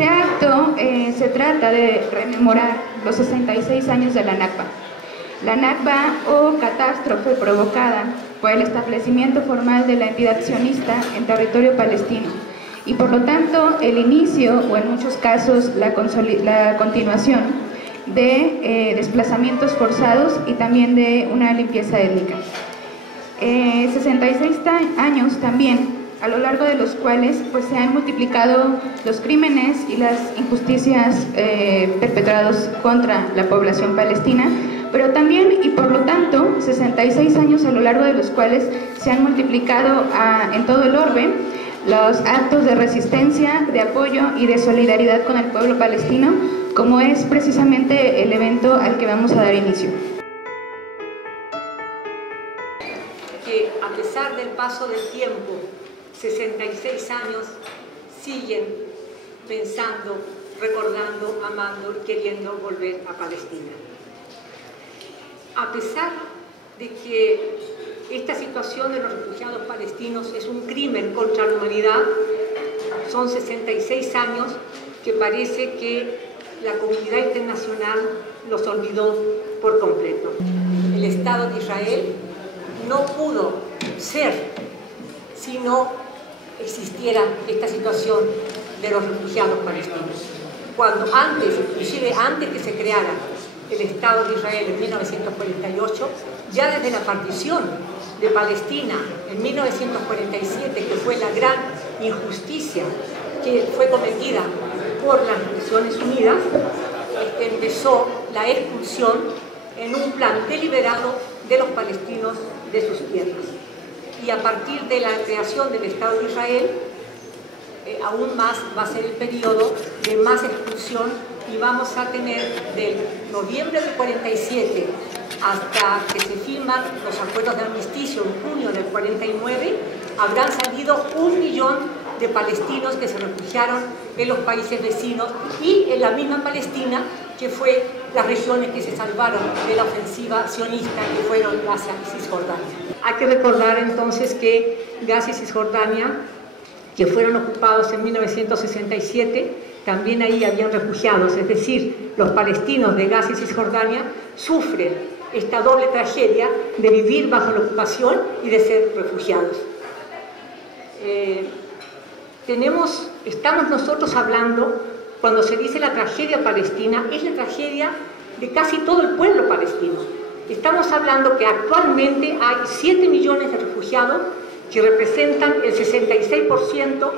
Este acto se trata de rememorar los 66 años de la Nakba. La Nakba, o catástrofe provocada por el establecimiento formal de la entidad sionista en territorio palestino, y por lo tanto el inicio, o en muchos casos la continuación, de desplazamientos forzados y también de una limpieza étnica. 66 años también, a lo largo de los cuales pues, se han multiplicado los crímenes y las injusticias perpetrados contra la población palestina, pero también y por lo tanto 66 años a lo largo de los cuales se han multiplicado en todo el orbe los actos de resistencia, de apoyo y de solidaridad con el pueblo palestino, como es precisamente el evento al que vamos a dar inicio. Que a pesar del paso del tiempo, 66 años, siguen pensando, recordando, amando y queriendo volver a Palestina. A pesar de que esta situación de los refugiados palestinos es un crimen contra la humanidad, son 66 años que parece que la comunidad internacional los olvidó por completo. El Estado de Israel no pudo ser si no existiera esta situación de los refugiados palestinos. Cuando antes, inclusive antes que se creara el Estado de Israel en 1948, ya desde la partición de Palestina en 1947, que fue la gran injusticia que fue cometida por las Naciones Unidas, empezó la expulsión en un plan deliberado de los palestinos de sus tierras. Y a partir de la creación del Estado de Israel, aún más va a ser el periodo de más expulsión, y vamos a tener del noviembre del 47 hasta que se firman los acuerdos de armisticio en junio del 49, habrán salido 1 millón de palestinos que se refugiaron en los países vecinos y en la misma Palestina, que fue las regiones que se salvaron de la ofensiva sionista, que fueron Gaza y Cisjordania. Hay que recordar entonces que Gaza y Cisjordania, que fueron ocupados en 1967, también ahí habían refugiados, es decir, los palestinos de Gaza y Cisjordania sufren esta doble tragedia de vivir bajo la ocupación y de ser refugiados. Estamos nosotros hablando, cuando se dice la tragedia palestina, es la tragedia de casi todo el pueblo palestino. Estamos hablando que actualmente hay 7 millones de refugiados que representan el 66%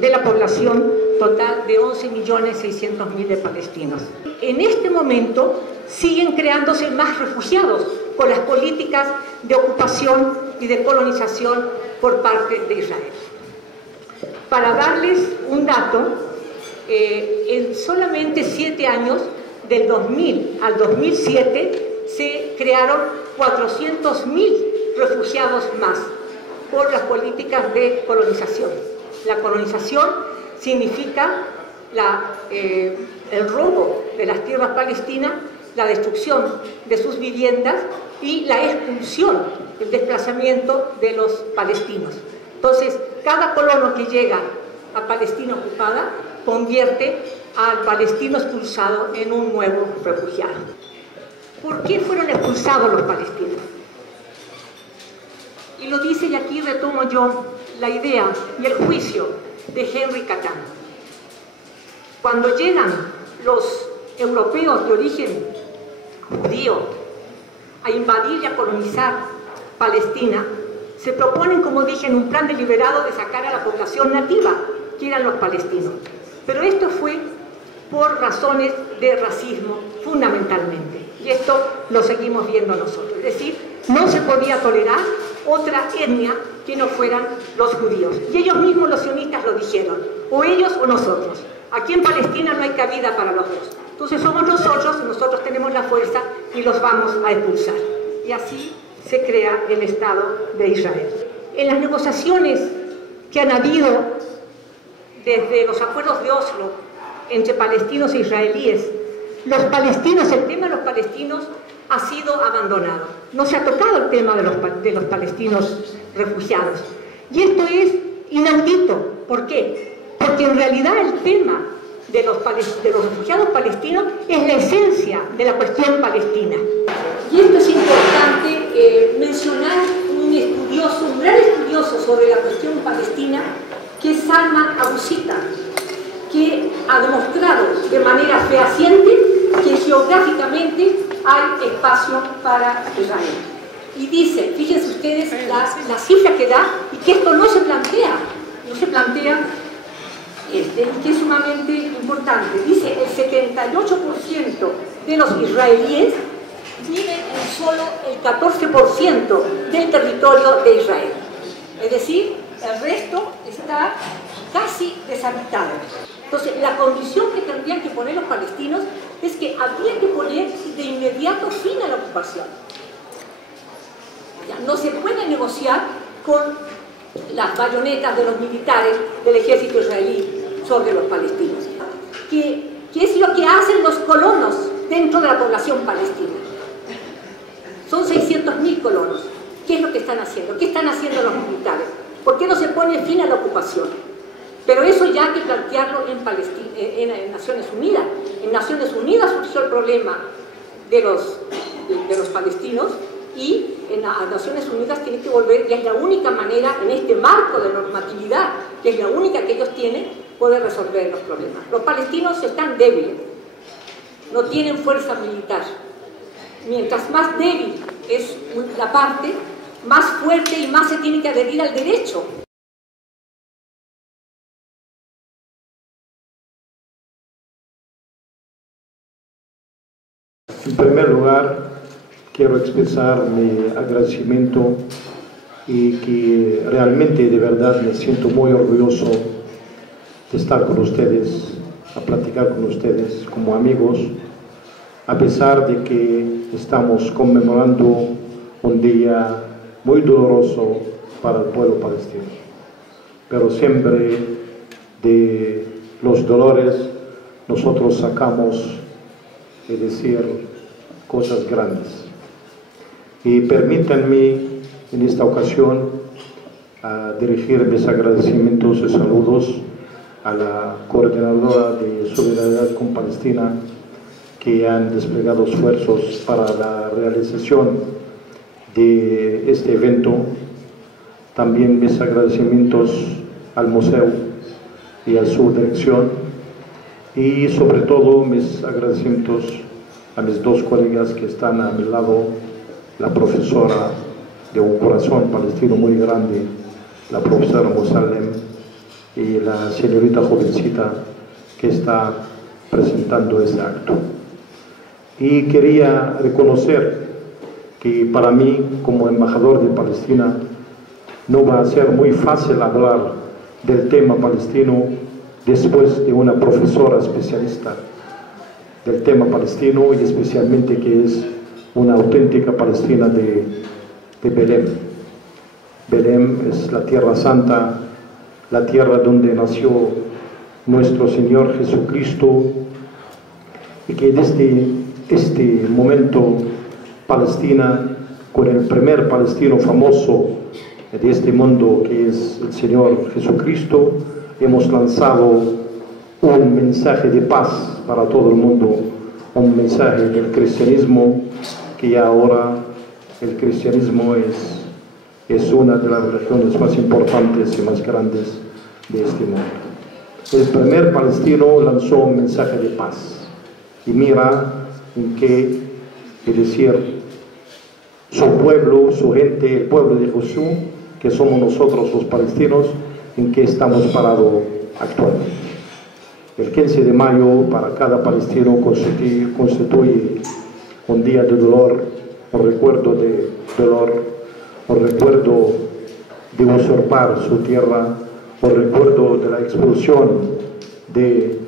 de la población total de 11.600.000 de palestinos. En este momento siguen creándose más refugiados con las políticas de ocupación y de colonización por parte de Israel. Para darles un dato, en solamente 7 años, del 2000 al 2007, se crearon 400.000 refugiados más por las políticas de colonización. La colonización significa el robo de las tierras palestinas, la destrucción de sus viviendas y la expulsión, el desplazamiento de los palestinos. Entonces, cada colono que llega a Palestina ocupada convierte al palestino expulsado en un nuevo refugiado. ¿Por qué fueron expulsados los palestinos? Y lo dice, y aquí retomo yo la idea y el juicio de Henry Catán. Cuando llegan los europeos de origen judío a invadir y a colonizar Palestina, se proponen, como dije, en un plan deliberado de sacar a la población nativa, que eran los palestinos. Pero esto fue por razones de racismo, fundamentalmente. Y esto lo seguimos viendo nosotros. Es decir, no se podía tolerar otra etnia que no fueran los judíos. Y ellos mismos, los sionistas, lo dijeron. O ellos o nosotros. Aquí en Palestina no hay cabida para los dos. Entonces somos nosotros tenemos la fuerza y los vamos a expulsar. Y así se crea el Estado de Israel. En las negociaciones que han habido desde los acuerdos de Oslo entre palestinos e israelíes, los palestinos, el tema de los palestinos ha sido abandonado. No se ha tocado el tema de los palestinos refugiados. Y esto es inaudito. ¿Por qué? porque en realidad el tema de los refugiados palestinos es la esencia de la cuestión palestina. Y esto es importante mencionar un gran estudioso sobre la cuestión palestina, que es Salman Abu Sita, que ha demostrado de manera fehaciente que geográficamente hay espacio para Israel. Y dice, fíjense ustedes la cifra que da, y que esto no se plantea, y que es sumamente importante. Dice, el 78% de los israelíes viven en solo el 14% del territorio de Israel. Es decir, el resto está casi deshabitado. Entonces, la condición que tendrían que poner los palestinos es que habría que poner de inmediato fin a la ocupación. Ya, no se puede negociar con las bayonetas de los militares del ejército israelí sobre los palestinos. ¿Qué es lo que hacen los colonos dentro de la población palestina? Son 600.000 colonos. ¿Qué es lo que están haciendo? ¿Qué están haciendo los militares? ¿Por qué no se pone fin a la ocupación? Pero eso ya hay que plantearlo en Naciones Unidas. En Naciones Unidas surgió el problema de los palestinos, y en las Naciones Unidas tiene que volver, y es la única manera, en este marco de normatividad, que es la única que ellos tienen, poder resolver los problemas. Los palestinos están débiles, no tienen fuerza militar. Mientras más débil es la parte, más fuerte y más se tiene que adherir al derecho. En primer lugar, quiero expresar mi agradecimiento y que realmente de verdad me siento muy orgulloso de estar con ustedes, a platicar con ustedes como amigos, a pesar de que estamos conmemorando un día muy doloroso para el pueblo palestino. Pero siempre de los dolores nosotros sacamos, es decir, cosas grandes. Y permítanme en esta ocasión dirigir mis agradecimientos y saludos a la coordinadora de Solidaridad con Palestina, que han desplegado esfuerzos para la realización de este evento. También mis agradecimientos al museo y a su dirección, y sobre todo mis agradecimientos a mis dos colegas que están a mi lado, la profesora de un corazón palestino muy grande, la profesora Mosalem, y la señorita jovencita que está presentando este acto. Y quería reconocer que para mí, como embajador de Palestina, no va a ser muy fácil hablar del tema palestino después de una profesora especialista del tema palestino, y especialmente que es una auténtica palestina de Belén. Belén es la tierra santa, la tierra donde nació nuestro Señor Jesucristo, y que desde este momento Palestina, con el primer palestino famoso de este mundo, que es el Señor Jesucristo, hemos lanzado un mensaje de paz para todo el mundo, un mensaje del cristianismo, que ya ahora el cristianismo es una de las religiones más importantes y más grandes de este mundo. El primer palestino lanzó un mensaje de paz, y mira en qué, es decir, su pueblo, su gente, el pueblo de Jesús, que somos nosotros los palestinos, en qué estamos parados actualmente. El 15 de mayo para cada palestino constituye un día de dolor, un recuerdo de dolor, un recuerdo de usurpar su tierra, un recuerdo de la expulsión de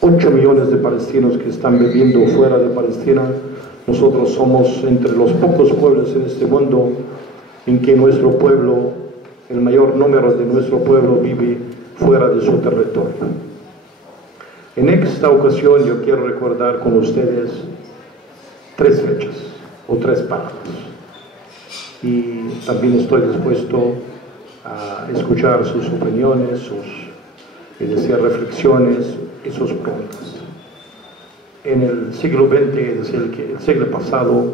8 millones de palestinos que están viviendo fuera de Palestina. Nosotros somos entre los pocos pueblos en este mundo en que nuestro pueblo, el mayor número de nuestro pueblo, vive fuera de su territorio. En esta ocasión yo quiero recordar con ustedes 3 fechas o 3 párrafos, y también estoy dispuesto a escuchar sus opiniones, es decir, reflexiones y sus preguntas. En el siglo XX, es decir, el siglo pasado,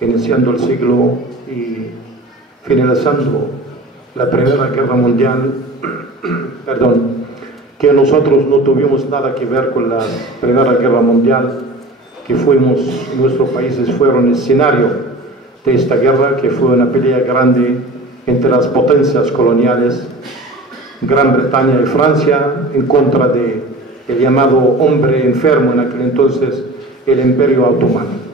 iniciando el siglo y finalizando la Primera Guerra Mundial, que nosotros no tuvimos nada que ver con la Primera Guerra Mundial, que nuestros países fueron escenario de esta guerra, que fue una pelea grande entre las potencias coloniales, Gran Bretaña y Francia, en contra del llamado hombre enfermo en aquel entonces, el Imperio Otomano.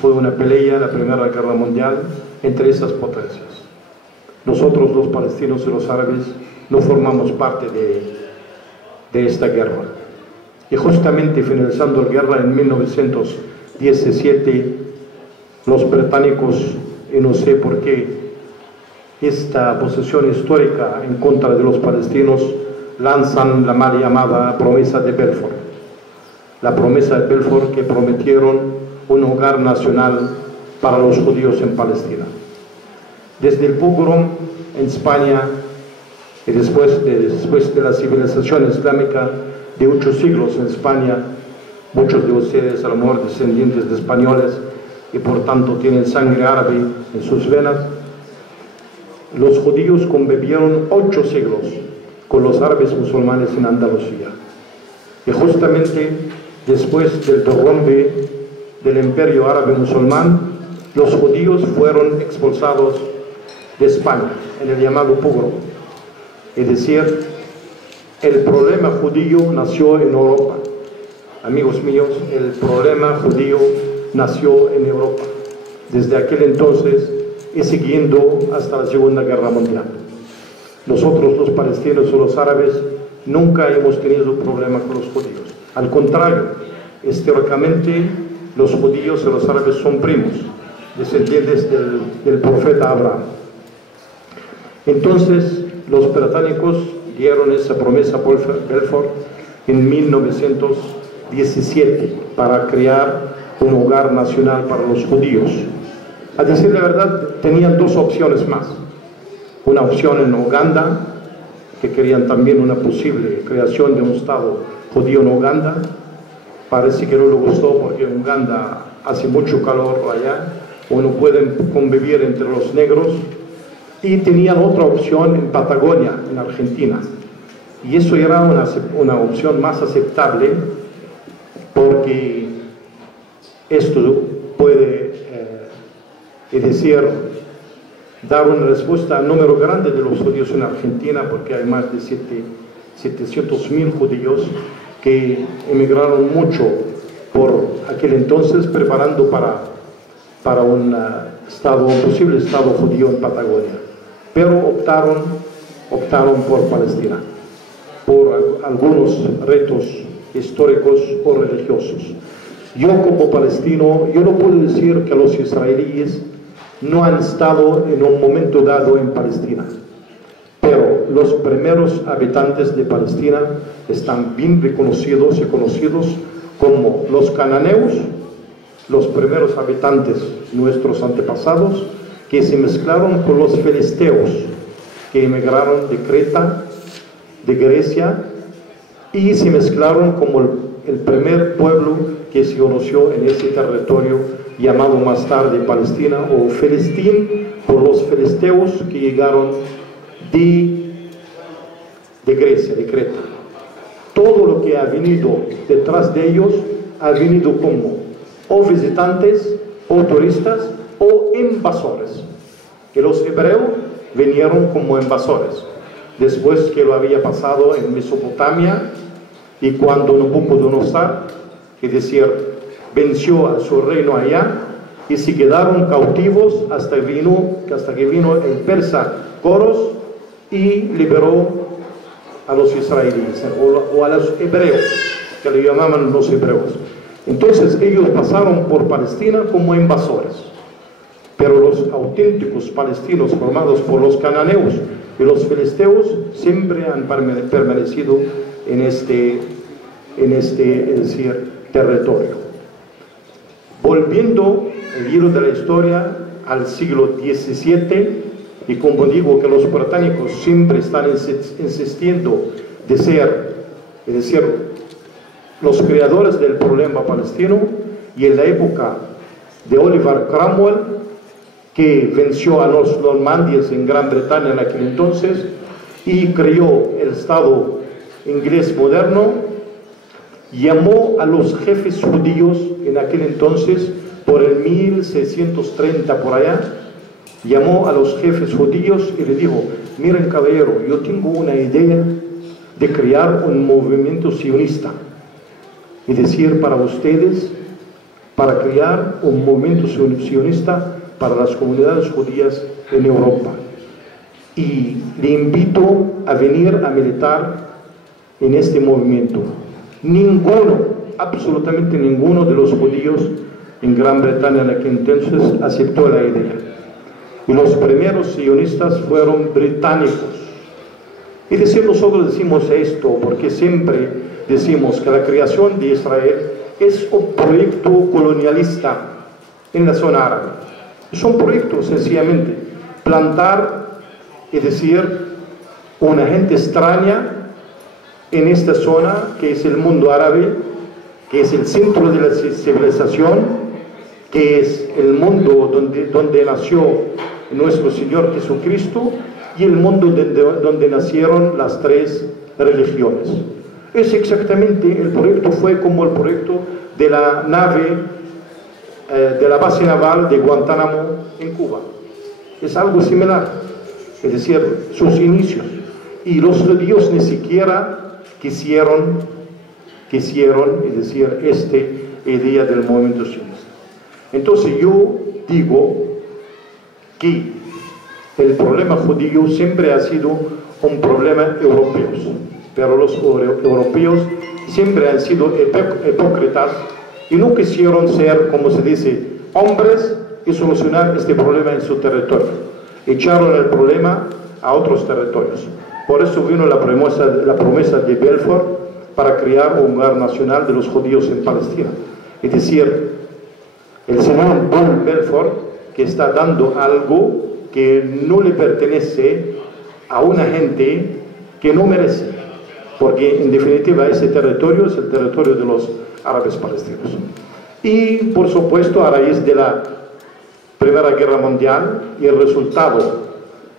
Fue una pelea, la Primera Guerra Mundial, entre esas potencias. Nosotros, los palestinos y los árabes, no formamos parte de esta guerra. Y justamente finalizando la guerra en 1917, los británicos, y no sé por qué, esta posición histórica en contra de los palestinos, lanzan la mal llamada promesa de Balfour. La promesa de Balfour, que prometieron un hogar nacional para los judíos en Palestina. Desde el pogrom en España y después de la civilización islámica de 8 siglos en España, muchos de ustedes a lo mejor descendientes de españoles y por tanto tienen sangre árabe en sus venas, los judíos convivieron 8 siglos con los árabes musulmanes en Andalucía. Y justamente después del derrumbe del imperio árabe musulmán, los judíos fueron expulsados de España en el llamado pogrom. Es decir, el problema judío nació en Europa. Amigos míos, el problema judío nació en Europa desde aquel entonces y siguiendo hasta la Segunda Guerra Mundial. Nosotros, los palestinos o los árabes, nunca hemos tenido problema con los judíos. Al contrario, históricamente los judíos y los árabes son primos, descendientes del profeta Abraham. Entonces, los británicos dieron esa promesa a Balfour en 1917 para crear un hogar nacional para los judíos. A decir la verdad, tenían 2 opciones más. Una opción en Uganda, que querían también una posible creación de un Estado judío en Uganda. Parece que no le gustó porque en Uganda hace mucho calor allá, o no pueden convivir entre los negros. Y tenían otra opción en Patagonia, en Argentina. Y eso era una opción más aceptable porque esto puede, es decir, dar una respuesta al número grande de los judíos en Argentina, porque hay más de 700.000 judíos que emigraron mucho por aquel entonces, preparando para un posible estado judío en Patagonia. Pero optaron por Palestina, por algunos retos históricos o religiosos. Yo como palestino, yo no puedo decir que los israelíes no han estado en un momento dado en Palestina, pero los primeros habitantes de Palestina están bien reconocidos y conocidos como los cananeos, los primeros habitantes, nuestros antepasados, que se mezclaron con los filisteos, que emigraron de Creta, de Grecia, y se mezclaron como el primer pueblo que se conoció en ese territorio llamado más tarde Palestina o Filistín, por los filisteos que llegaron de Grecia, de Creta. Todo lo que ha venido detrás de ellos ha venido como o visitantes, o turistas, o invasores. Y los hebreos vinieron como invasores. Después que lo había pasado en Mesopotamia, y cuando Nabucodonosor, es decir, venció a su reino allá, y se quedaron cautivos hasta que vino el persa Coros y liberó a los israelíes, o a los hebreos, que le llamaban los hebreos. Entonces ellos pasaron por Palestina como invasores, pero los auténticos palestinos formados por los cananeos y los filisteos siempre han permanecido en este es decir, territorio. Volviendo el hilo de la historia al siglo XVII, y como digo que los británicos siempre están insistiendo de ser, es decir, los creadores del problema palestino, y en la época de Oliver Cromwell, que venció a los normandios en Gran Bretaña en aquel entonces y creó el Estado inglés moderno, llamó a los jefes judíos en aquel entonces, por el 1630 por allá, llamó a los jefes judíos y le dijo: miren caballero, yo tengo una idea de crear un movimiento sionista, es decir, para ustedes, para crear un movimiento sionista para las comunidades judías en Europa, y le invito a venir a militar en este movimiento. Ninguno, absolutamente ninguno de los judíos en Gran Bretaña en aquel entonces aceptó la idea, y los primeros sionistas fueron británicos. Es decir, nosotros decimos esto porque siempre decimos que la creación de Israel es un proyecto colonialista en la zona árabe. Es un proyecto sencillamente plantar, es decir, una gente extraña en esta zona que es el mundo árabe, que es el centro de la civilización, que es el mundo donde nació nuestro Señor Jesucristo, y el mundo donde nacieron las tres religiones. Es exactamente, el proyecto fue como el proyecto de la nave de la base naval de Guantánamo en Cuba. Es algo similar, es decir, sus inicios. Y los judíos ni siquiera quisieron, es decir, esta idea del movimiento sionista. Entonces yo digo que el problema judío siempre ha sido un problema europeo, pero los europeos siempre han sido hipócritas y no quisieron ser, como se dice, hombres y solucionar este problema en su territorio. Echaron el problema a otros territorios. Por eso vino la promesa de Balfour para crear un hogar nacional de los judíos en Palestina. Es decir, el señor Balfour, que está dando algo que no le pertenece a una gente que no merece, porque en definitiva ese territorio es el territorio de los árabes palestinos. Y por supuesto, a raíz de la Primera Guerra Mundial y el resultado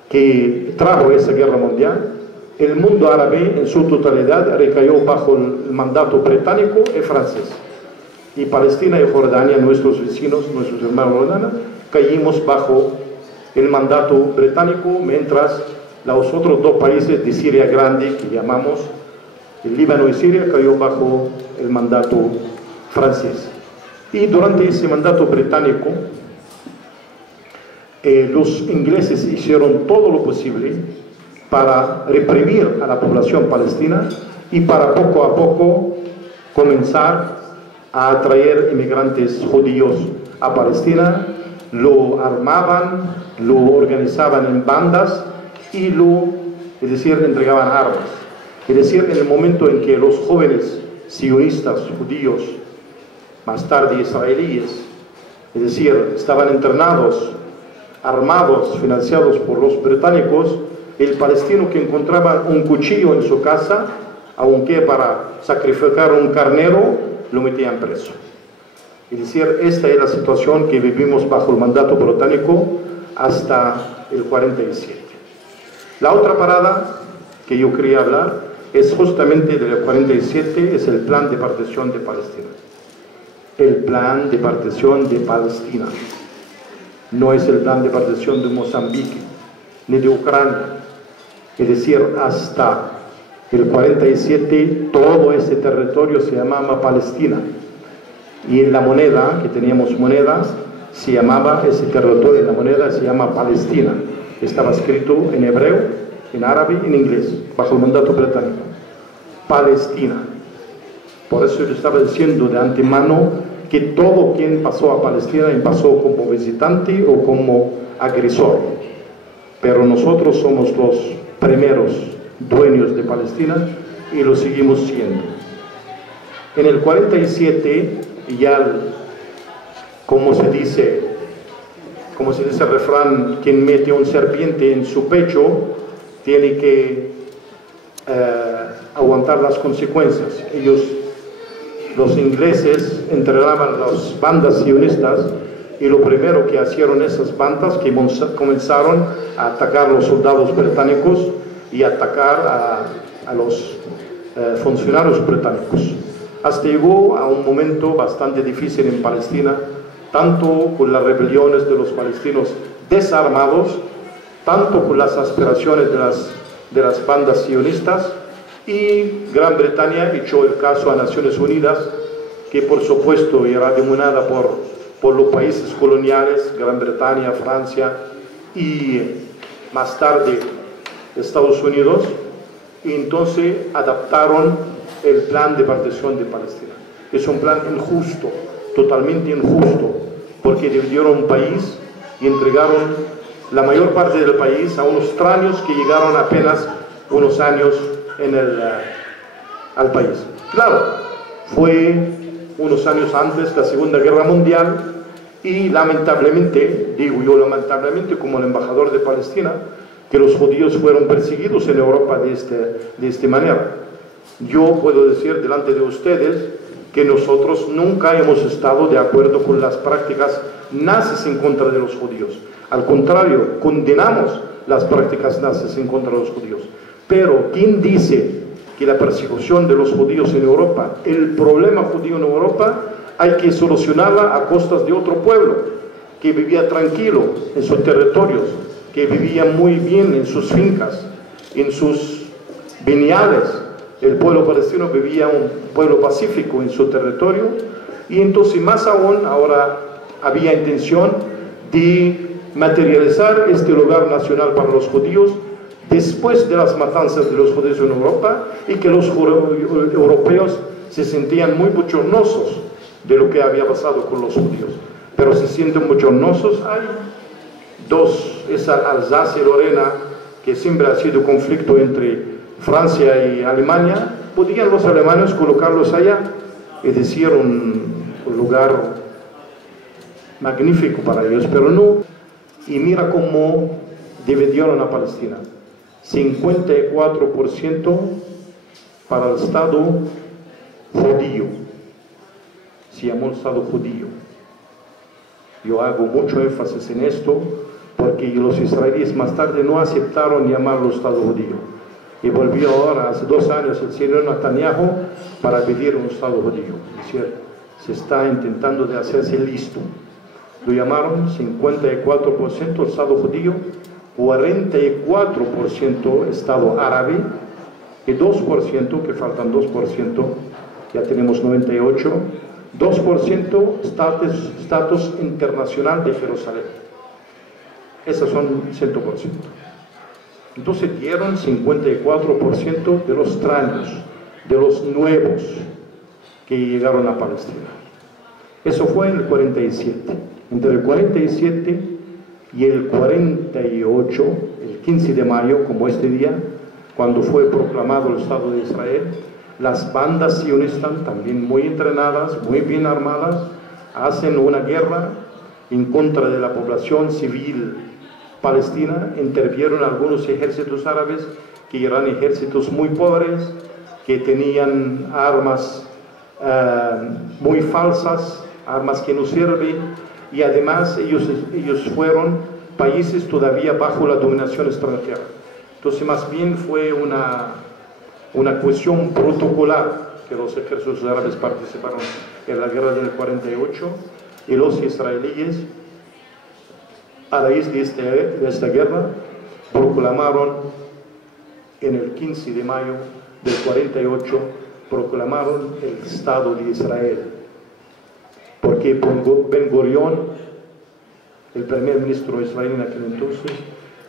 que trajo esa guerra mundial, el mundo árabe en su totalidad recayó bajo el mandato británico y francés. Y Palestina y Jordania, nuestros vecinos, nuestros hermanos Jordania, caímos bajo el mandato británico, mientras los otros dos países de Siria grande, que llamamos el Líbano y Siria, cayó bajo el mandato francés. Y durante ese mandato británico, los ingleses hicieron todo lo posible para reprimir a la población palestina y para poco a poco comenzar a atraer inmigrantes judíos a Palestina. Lo armaban, lo organizaban en bandas y es decir, entregaban armas. Es decir, en el momento en que los jóvenes sionistas judíos, más tarde israelíes, es decir, estaban entrenados, armados, financiados por los británicos, el palestino que encontraba un cuchillo en su casa, aunque para sacrificar un carnero, lo metían preso. Es decir, esta es la situación que vivimos bajo el mandato británico hasta el 47. La otra parada que yo quería hablar es justamente del 47, es el plan de partición de Palestina. El plan de partición de Palestina. No es el plan de partición de Mozambique, ni de Ucrania. Es decir, hasta el 47 todo ese territorio se llamaba Palestina. Y en la moneda, que teníamos monedas, se llamaba ese territorio, en la moneda se llama Palestina. Estaba escrito en hebreo, en árabe y en inglés, bajo el mandato británico. Palestina. Por eso yo estaba diciendo de antemano que todo quien pasó a Palestina pasó como visitante o como agresor. Pero nosotros somos los primeros dueños de Palestina y lo seguimos siendo. En el 47 ya, como se dice el refrán, quien mete un serpiente en su pecho tiene que aguantar las consecuencias. Ellos, los ingleses, entrenaban las bandas sionistas y lo primero que hicieron esas bandas que comenzaron a atacar a los soldados británicos y atacar a los funcionarios británicos. Hasta llegó a un momento bastante difícil en Palestina, tanto con las rebeliones de los palestinos desarmados, tanto con las aspiraciones de las bandas sionistas, y Gran Bretaña echó el caso a Naciones Unidas, que por supuesto era dominada por los países coloniales, Gran Bretaña, Francia y más tarde Estados Unidos, y entonces adaptaron el plan de partición de Palestina. Es un plan injusto, totalmente injusto, porque dividieron un país y entregaron la mayor parte del país a unos extraños que llegaron apenas unos años al país. Claro, fue unos años antes de la Segunda Guerra Mundial y lamentablemente, digo yo lamentablemente como el embajador de Palestina, que los judíos fueron perseguidos en Europa de esta manera. Yo puedo decir delante de ustedes que nosotros nunca hemos estado de acuerdo con las prácticas nazis en contra de los judíos. Al contrario, condenamos las prácticas nazis en contra de los judíos. Pero, ¿quién dice que la persecución de los judíos en Europa, el problema judío en Europa, hay que solucionarla a costas de otro pueblo que vivía tranquilo en sus territorios, que vivía muy bien en sus fincas, en sus viñales? El pueblo palestino vivía un pueblo pacífico en su territorio, y entonces más aún ahora había intención de materializar este lugar nacional para los judíos después de las matanzas de los judíos en Europa, y que los europeos se sentían muy bochornosos de lo que había pasado con los judíos. Pero se sienten bochornosos. Hay dos, esa Alsacia y Lorena, que siempre ha sido conflicto entre Francia y Alemania. Podían los alemanes colocarlos allá, es decir, un lugar magnífico para ellos, pero no. Y mira cómo dividieron a Palestina: 54% para el Estado judío, se llamó el Estado judío. Yo hago mucho énfasis en esto porque los israelíes más tarde no aceptaron llamarlo Estado judío, y volvió ahora, hace 2 años, el señor Netanyahu para pedir un Estado judío. Es decir, se está intentando de hacerse listo. Lo llamaron 54% Estado judío, 44% Estado árabe, y 2%, que faltan 2%, ya tenemos 98%, 2% estatus internacional de Jerusalén. Esos son 100%. Entonces dieron 54% de los extraños, de los nuevos que llegaron a Palestina. Eso fue en el 47. Entre el 47 y el 48, el 15 de mayo, como este día, cuando fue proclamado el Estado de Israel, las bandas sionistas, también muy entrenadas, muy bien armadas, hacen una guerra en contra de la población civil palestina. Intervinieron algunos ejércitos árabes, que eran ejércitos muy pobres, que tenían armas muy falsas, armas que no sirven, y además ellos fueron países todavía bajo la dominación extranjera. Entonces más bien fue una cuestión protocolar que los ejércitos árabes participaron en la guerra del 48, y los israelíes, a raíz de esta guerra, proclamaron en el 15 de mayo del 48, proclamaron el Estado de Israel. Porque Ben Gurión, el primer ministro israelí en aquel entonces,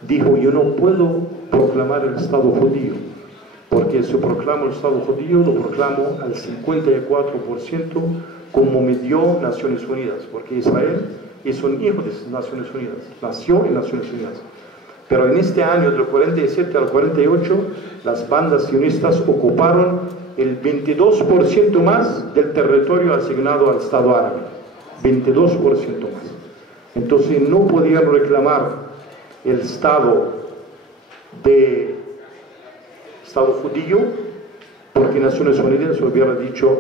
dijo: yo no puedo proclamar el Estado judío, porque si proclamo el Estado judío, lo proclamo al 54%, como me dio Naciones Unidas, porque Israel es un hijo de Naciones Unidas, nació en Naciones Unidas. Pero en este año, del 47 al 48, las bandas sionistas ocuparon el 22% más del territorio asignado al Estado árabe, 22% más. Entonces no podían reclamar el Estado Estado judío, porque Naciones Unidas hubiera dicho,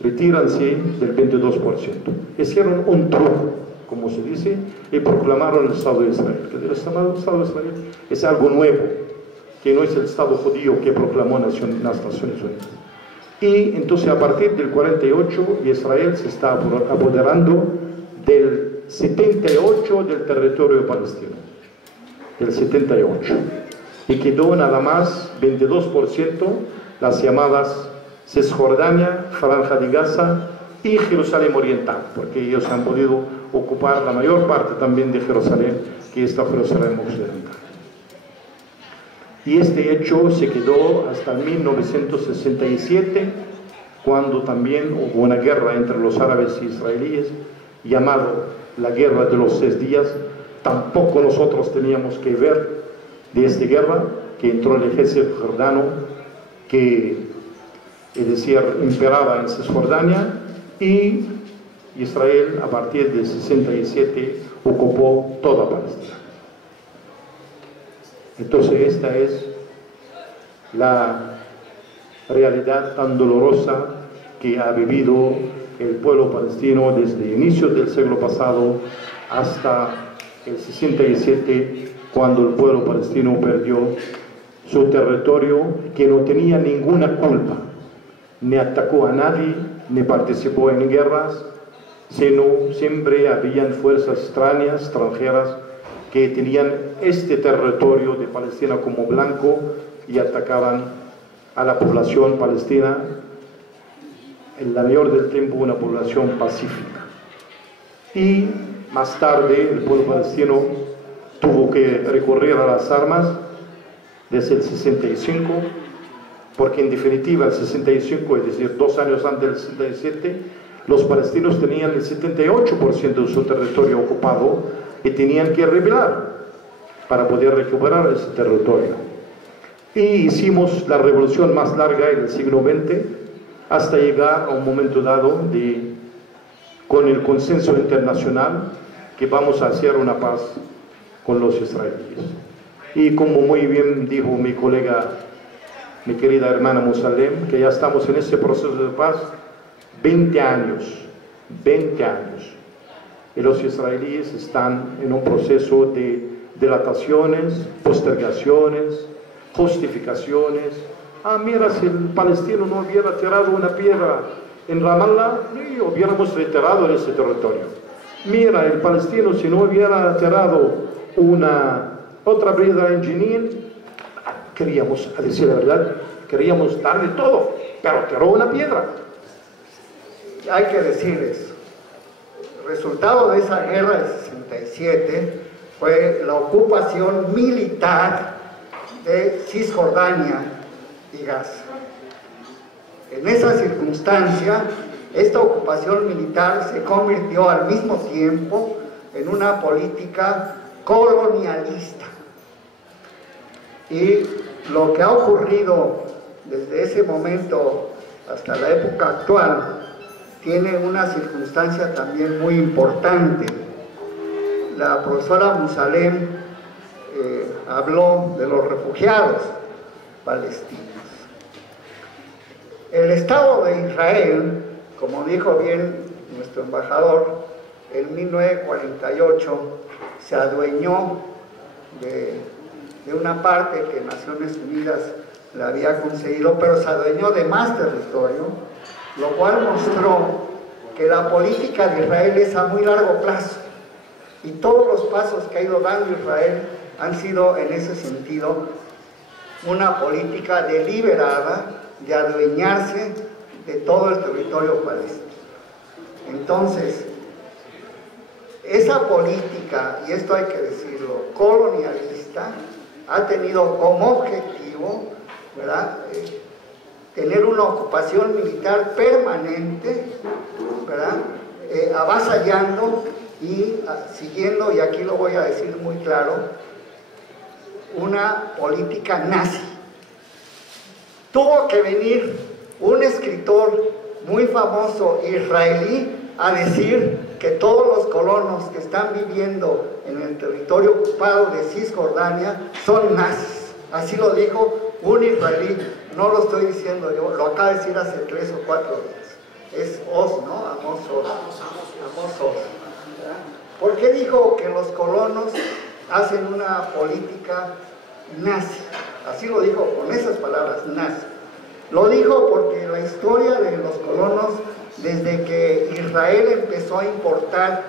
retíranse del 22%. Hicieron un truco, como se dice, y proclamaron el Estado de Israel. Que el Estado de Israel es algo nuevo, que no es el Estado judío que proclamó las Naciones Unidas. Y entonces a partir del 48 Israel se está apoderando del 78% del territorio palestino, del 78%, y quedó nada más 22% las llamadas Cisjordania, Franja de Gaza y Jerusalén Oriental, porque ellos han podido ocupar la mayor parte también de Jerusalén, que es la Jerusalén Occidental. Y este hecho se quedó hasta 1967, cuando también hubo una guerra entre los árabes y israelíes, llamado la Guerra de los 6 días. Tampoco nosotros teníamos que ver de esta guerra, que entró el ejército jordano, que, es decir, imperaba en Cisjordania, y Israel a partir de 67 ocupó toda Palestina. Entonces esta es la realidad tan dolorosa que ha vivido el pueblo palestino desde inicios del siglo pasado hasta el 67, cuando el pueblo palestino perdió su territorio, que no tenía ninguna culpa, ni atacó a nadie, ni participó en guerras, sino siempre habían fuerzas extranjeras que tenían este territorio de Palestina como blanco y atacaban a la población palestina, en la mayor del tiempo una población pacífica. Y más tarde el pueblo palestino tuvo que recurrir a las armas desde el 65, porque en definitiva el 65, es decir, 2 años antes del 67, los palestinos tenían el 78% de su territorio ocupado y tenían que rebelar para poder recuperar ese territorio. Y hicimos la revolución más larga en el siglo XX, hasta llegar a un momento dado con el consenso internacional, que vamos a hacer una paz con los israelíes. Y como muy bien dijo mi colega, mi querida hermana Musalem, que ya estamos en ese proceso de paz 20 años, y los israelíes están en un proceso de dilataciones, postergaciones, justificaciones. Mira, si el palestino no hubiera tirado una piedra en Ramallah, hubiéramos retirado ese territorio. Mira, el palestino si no hubiera tirado otra piedra en Jenin, queríamos, a decir la verdad, queríamos darle todo, pero tiró una piedra. Hay que decirles, el resultado de esa guerra del 67 fue la ocupación militar de Cisjordania y Gaza. En esa circunstancia, esta ocupación militar se convirtió al mismo tiempo en una política colonialista. Y lo que ha ocurrido desde ese momento hasta la época actual tiene una circunstancia también muy importante. La profesora Musalem habló de los refugiados palestinos. El Estado de Israel, como dijo bien nuestro embajador, en 1948 se adueñó de una parte que Naciones Unidas le había concedido, pero se adueñó de más territorio, lo cual mostró que la política de Israel es a muy largo plazo, y todos los pasos que ha ido dando Israel han sido en ese sentido una política deliberada de adueñarse de todo el territorio palestino. Entonces, esa política, y esto hay que decirlo, colonialista, ha tenido como objetivo, ¿verdad?, tener una ocupación militar permanente, ¿verdad?, avasallando y siguiendo, y aquí lo voy a decir muy claro, una política nazi. Tuvo que venir un escritor muy famoso israelí a decir que todos los colonos que están viviendo en el territorio ocupado de Cisjordania son nazis. Así lo dijo un israelí, no lo estoy diciendo yo, lo acaba de decir hace 3 o 4 días, es Oz, ¿no? Amos Oz. ¿Por qué dijo que los colonos hacen una política nazi? Así lo dijo, con esas palabras, nazi. Lo dijo porque la historia de los colonos, desde que Israel empezó a importar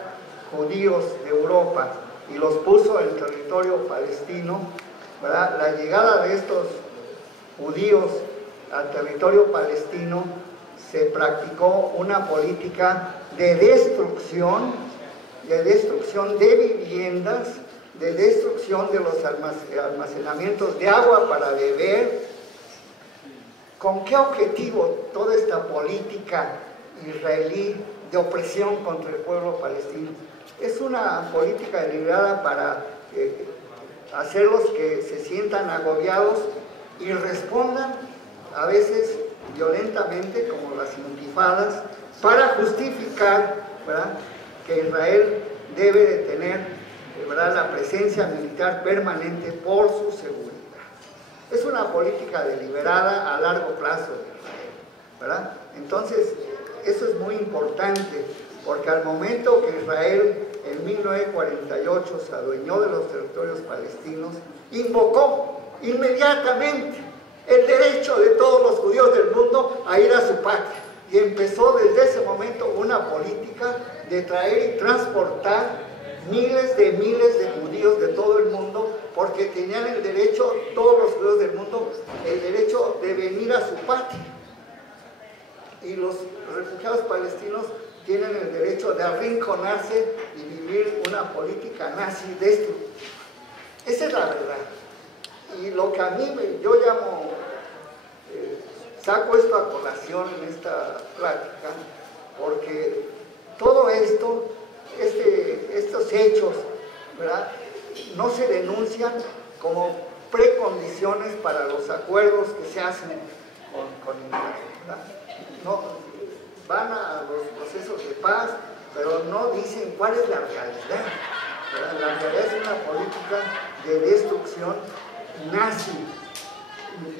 judíos de Europa y los puso en territorio palestino, ¿verdad? La llegada de estos judíos al territorio palestino se practicó una política de destrucción de viviendas, de destrucción de los almacenamientos de agua para beber. ¿Con qué objetivo toda esta política israelí de opresión contra el pueblo palestino? Es una política deliberada para hacerlos que se sientan agobiados y respondan a veces violentamente, como las intifadas, para justificar, ¿verdad?, que Israel debe de tener, ¿verdad?, la presencia militar permanente por su seguridad. Es una política deliberada a largo plazo de Israel, ¿verdad? Entonces, eso es muy importante, porque al momento que Israel en 1948 se adueñó de los territorios palestinos, invocó inmediatamente el derecho de todos los judíos del mundo a ir a su patria. Y empezó desde ese momento una política de traer y transportar miles de judíos de todo el mundo, porque tenían el derecho, todos los judíos del mundo, el derecho de venir a su patria. Y los refugiados palestinos tienen el derecho de arrinconarse y vivir una política nazi destructiva. Esa es la verdad. Y lo que a mí yo llamo, saco esto a colación en esta plática, porque todo esto, estos hechos, ¿verdad?, no se denuncian como precondiciones para los acuerdos que se hacen con Israel, ¿verdad? No, van a los procesos de paz, pero no dicen cuál es la realidad, ¿verdad? La realidad es una política de destrucción nazi,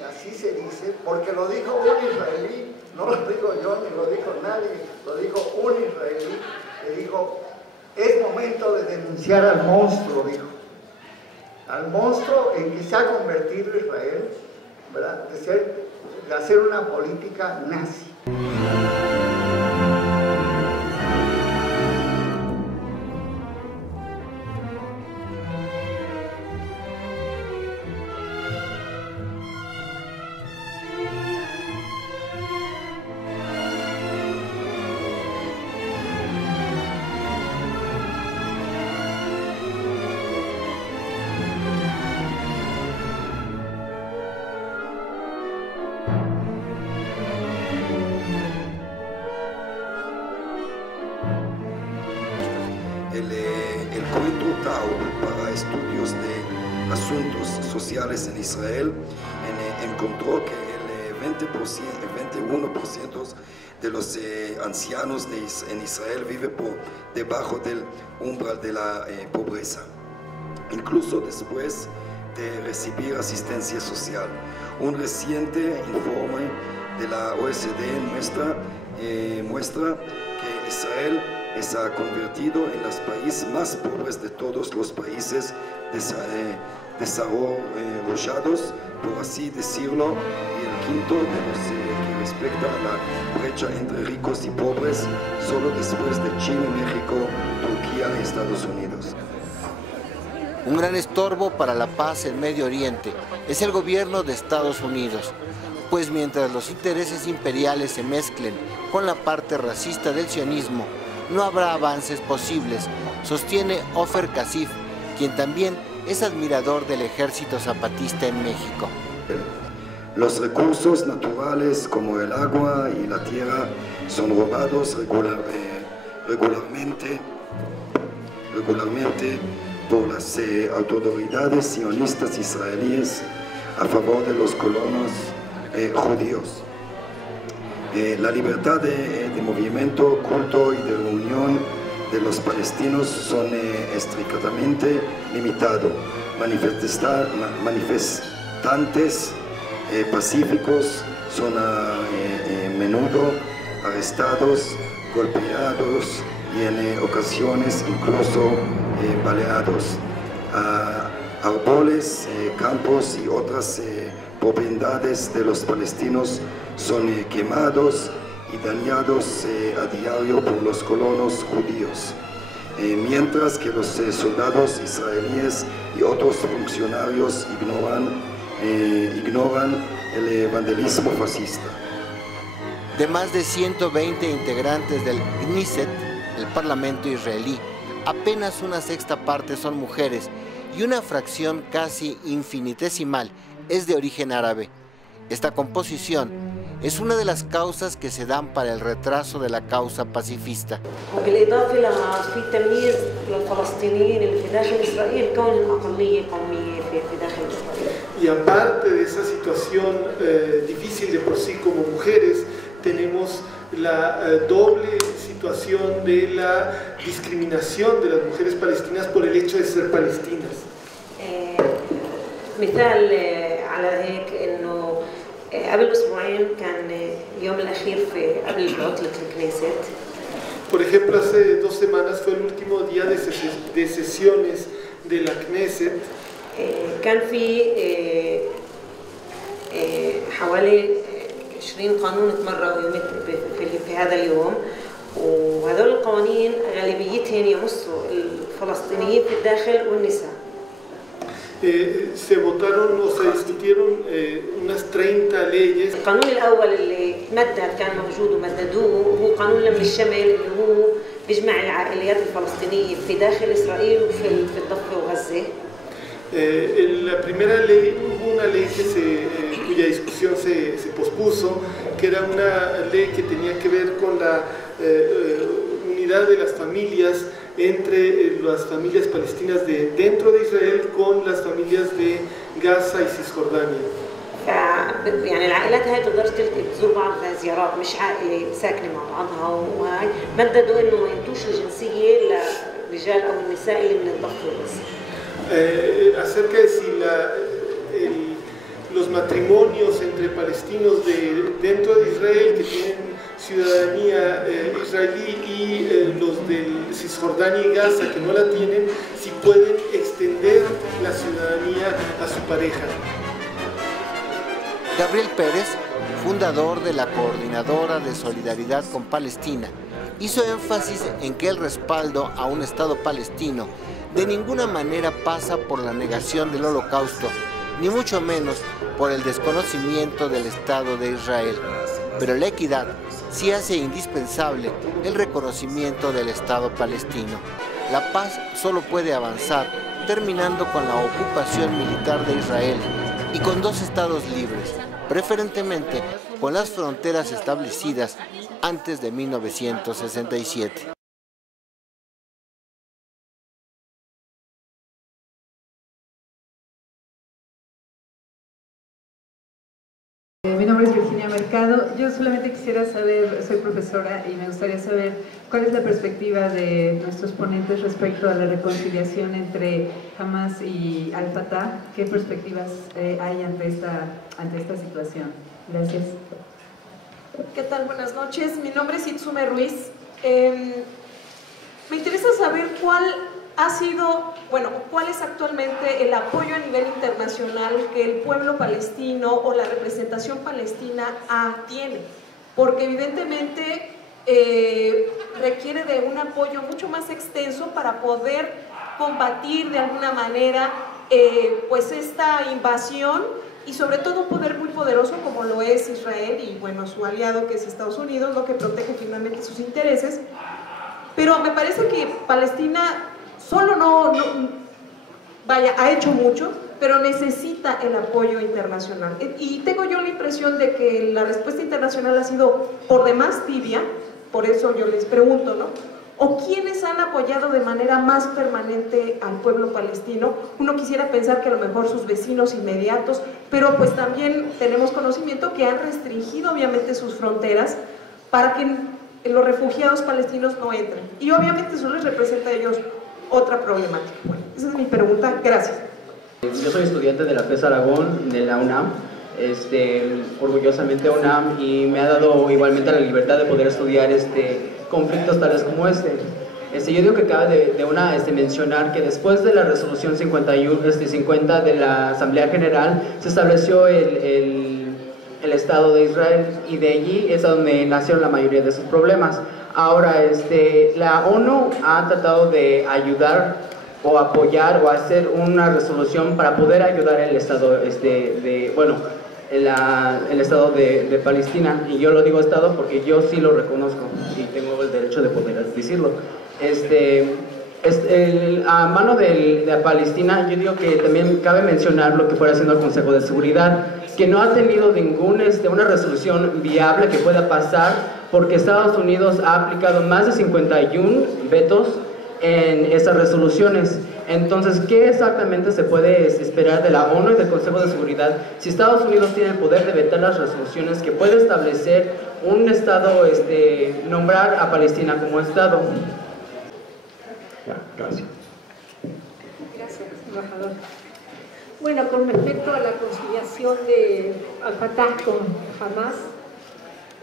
así se dice, porque lo dijo un israelí, no lo digo yo, ni lo dijo nadie, lo dijo un israelí, que dijo: es momento de denunciar al monstruo, dijo, al monstruo en que se ha convertido Israel, ¿verdad?, de hacer una política nazi. El Encuentro Tau para Estudios de Asuntos Sociales en Israel encontró que el 21% de los ancianos en Israel vive por debajo del umbral de la pobreza, incluso después de recibir asistencia social. Un reciente informe de la OECD muestra que Israel se ha convertido en los países más pobres de todos los países desarrollados, por así decirlo, y el quinto de los que respecta a la brecha entre ricos y pobres, solo después de Chile, México, Turquía y Estados Unidos. Un gran estorbo para la paz en Medio Oriente es el gobierno de Estados Unidos, pues mientras los intereses imperiales se mezclen con la parte racista del sionismo, no habrá avances posibles, sostiene Ofer Kasif, quien también es admirador del ejército zapatista en México. Los recursos naturales como el agua y la tierra son robados regularmente por las autoridades sionistas israelíes a favor de los colonos judíos. La libertad de movimiento, culto y de reunión de los palestinos son estrictamente limitados. Manifestantes pacíficos son a menudo arrestados, golpeados y en ocasiones incluso baleados. Árboles, campos y otras propiedades de los palestinos son quemados y dañados a diario por los colonos judíos, mientras que los soldados israelíes y otros funcionarios ignoran el vandalismo fascista. De más de 120 integrantes del Knesset, el Parlamento israelí, apenas una sexta parte son mujeres y una fracción casi infinitesimal es de origen árabe. Esta composición es una de las causas que se dan para el retraso de la causa pacifista. Y aparte de esa situación difícil de por sí como mujeres, tenemos la doble situación de la discriminación de las mujeres palestinas por el hecho de ser palestinas. مثال على هيك انه قبل اسبوعين كان يوم الاخير في قبل عطلة الكنيست. Por ejemplo, hace 2 semanas fue el último día de sesiones de la Knesset. كان في حوالي 20 قانون اتمرقوا في هذا اليوم، وهذول القوانين غالبيتهم يمسوا الفلسطينيين في الداخل والنساء. Se votaron o se discutieron unas 30 leyes. القانون الأول اللي تمدد كان موجود ومددوه هو قانون لم الشمل اللي هو بيجمع العائلات الفلسطينية في داخل إسرائيل وفي الضفة وغزة. La primera ley, hubo una ley cuya discusión se pospuso, que era una ley que tenía que ver con la unidad de las familias entre las familias palestinas de dentro de Israel con las familias de Gaza y Cisjordania. يعني العائلات هاي تقدر تزور بعضها زيارات، مش عائلة ساكنة مع بعضها، وهاي مددوا إنه ما ينطوش الجنسية للرجال أو النساء اللي من الضفة بس. Acerca de si los matrimonios entre palestinos dentro de Israel que tienen ciudadanía israelí y los de Cisjordania y Gaza que no la tienen, si pueden extender la ciudadanía a su pareja. Gabriel Pérez, fundador de la Coordinadora de Solidaridad con Palestina, hizo énfasis en que el respaldo a un Estado palestino de ninguna manera pasa por la negación del Holocausto, ni mucho menos por el desconocimiento del Estado de Israel. Pero la equidad sí hace indispensable el reconocimiento del Estado palestino. La paz solo puede avanzar terminando con la ocupación militar de Israel y con 2 estados libres, preferentemente con las fronteras establecidas antes de 1967. Mi nombre es Virginia Mercado. Yo solamente quisiera saber, soy profesora y me gustaría saber cuál es la perspectiva de nuestros ponentes respecto a la reconciliación entre Hamas y Al-Fatah. ¿Qué perspectivas hay ante esta situación? Gracias. ¿Qué tal? Buenas noches. Mi nombre es Itsume Ruiz. Me interesa saber cuál es actualmente el apoyo a nivel internacional que el pueblo palestino o la representación palestina tiene, porque evidentemente requiere de un apoyo mucho más extenso para poder combatir de alguna manera pues esta invasión y sobre todo un poder muy poderoso como lo es Israel y bueno, su aliado que es Estados Unidos, lo que protege finalmente sus intereses. Pero me parece que Palestina solo ha hecho mucho, pero necesita el apoyo internacional. Y tengo yo la impresión de que la respuesta internacional ha sido por demás tibia, por eso yo les pregunto, ¿no? ¿O quiénes han apoyado de manera más permanente al pueblo palestino? Uno quisiera pensar que a lo mejor sus vecinos inmediatos, pero pues también tenemos conocimiento que han restringido obviamente sus fronteras para que los refugiados palestinos no entren. Y obviamente eso les representa a ellos otra problemática. Bueno, esa es mi pregunta. Gracias. Yo soy estudiante de la FES Aragón, de la UNAM, orgullosamente a UNAM, y me ha dado igualmente la libertad de poder estudiar conflictos tales como este. Yo digo que cabe de mencionar que después de la resolución 50 de la Asamblea General se estableció el Estado de Israel, y de allí es donde nacieron la mayoría de sus problemas. Ahora, la ONU ha tratado de ayudar o apoyar o hacer una resolución para poder ayudar al Estado, el Estado de Palestina, y yo lo digo Estado porque yo sí lo reconozco y tengo el derecho de poder decirlo. A mano de Palestina, yo digo que también cabe mencionar lo que fuera haciendo el Consejo de Seguridad, que no ha tenido una resolución viable que pueda pasar, porque Estados Unidos ha aplicado más de 51 vetos en esas resoluciones. Entonces, ¿qué exactamente se puede esperar de la ONU y del Consejo de Seguridad si Estados Unidos tiene el poder de vetar las resoluciones que puede establecer un Estado, nombrar a Palestina como Estado? Gracias. Gracias, embajador. Bueno, con respecto a la conciliación de Al-Fatah con Hamas,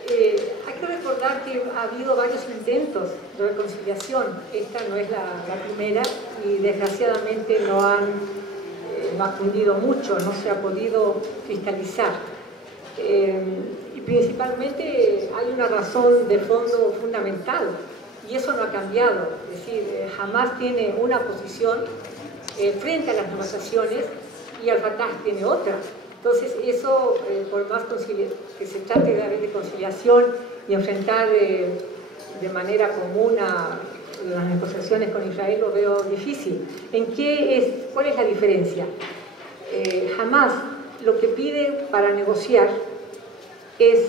hay que recordar que ha habido varios intentos de reconciliación. Esta no es la primera, y desgraciadamente no han cundido mucho, no se ha podido cristalizar. Y principalmente hay una razón de fondo fundamental, y eso no ha cambiado. Es decir, Hamas tiene una posición frente a las negociaciones y Al-Fatah tiene otra. Entonces eso, por más que se trate de conciliación y enfrentar de manera común a las negociaciones con Israel, lo veo difícil. ¿Cuál es la diferencia? Hamas lo que pide para negociar es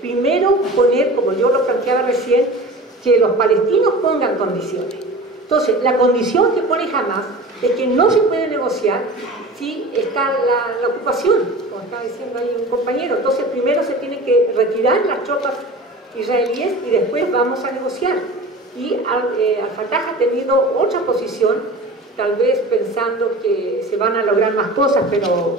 primero poner, como yo lo planteaba recién, que los palestinos pongan condiciones. Entonces, la condición que pone Hamas es que no se puede negociar si está la ocupación, como estaba diciendo ahí un compañero. Entonces, primero se tiene que retirar las tropas israelíes y después vamos a negociar. Y Al-Fatah ha tenido otra posición, tal vez pensando que se van a lograr más cosas, pero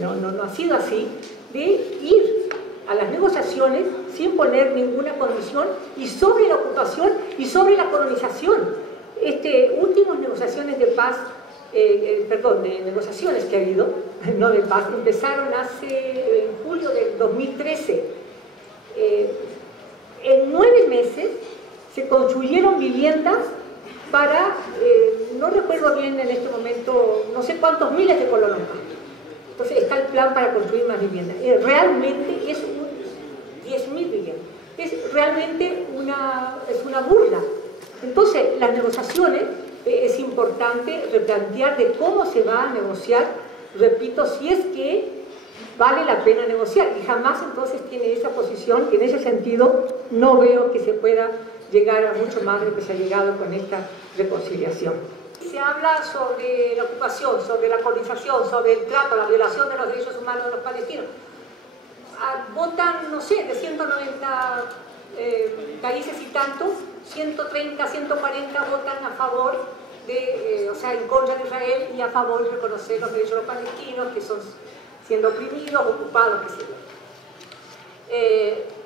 no ha sido así, de ir a las negociaciones sin poner ninguna condición, y sobre la ocupación y sobre la colonización. Últimas negociaciones de paz, de negociaciones que ha habido, no de paz, empezaron en julio del 2013. En 9 meses se construyeron viviendas para, no recuerdo bien en este momento, no sé cuántos miles de colonos más. Entonces está el plan para construir más viviendas. Realmente es 10.000 viviendas. Es realmente una burla. Entonces, las negociaciones, es importante replantear de cómo se va a negociar, repito, si es que vale la pena negociar. Y Hamas entonces tiene esa posición, que en ese sentido no veo que se pueda llegar a mucho más de lo que se ha llegado con esta reconciliación. Se habla sobre la ocupación, sobre la colonización, sobre el trato, la violación de los derechos humanos de los palestinos. Votan, no sé, de 190 países y tanto, 130, 140 votan a favor en contra de Israel y a favor de reconocer los derechos de los palestinos, que son siendo oprimidos, ocupados, qué sé yo.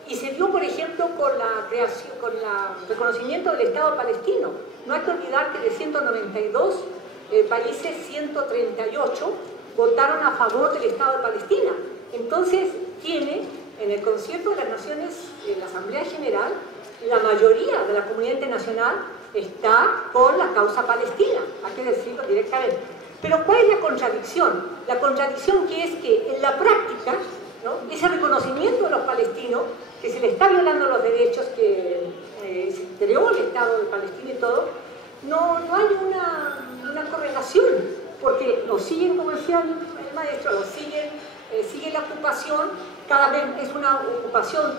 Y se dio, por ejemplo, con el reconocimiento del Estado palestino. No hay que olvidar que de 192 países, 138 votaron a favor del Estado de Palestina. Entonces, tiene en el Concierto de las Naciones, en la Asamblea General, la mayoría de la comunidad internacional está con la causa palestina, hay que decirlo directamente. Pero ¿cuál es la contradicción? La contradicción que es que en la práctica, ¿no?, ese reconocimiento de los palestinos, que se les está violando los derechos que se creó el Estado de Palestina y todo, no hay una correlación, porque lo siguen, como decía el maestro, sigue la ocupación, cada vez es una ocupación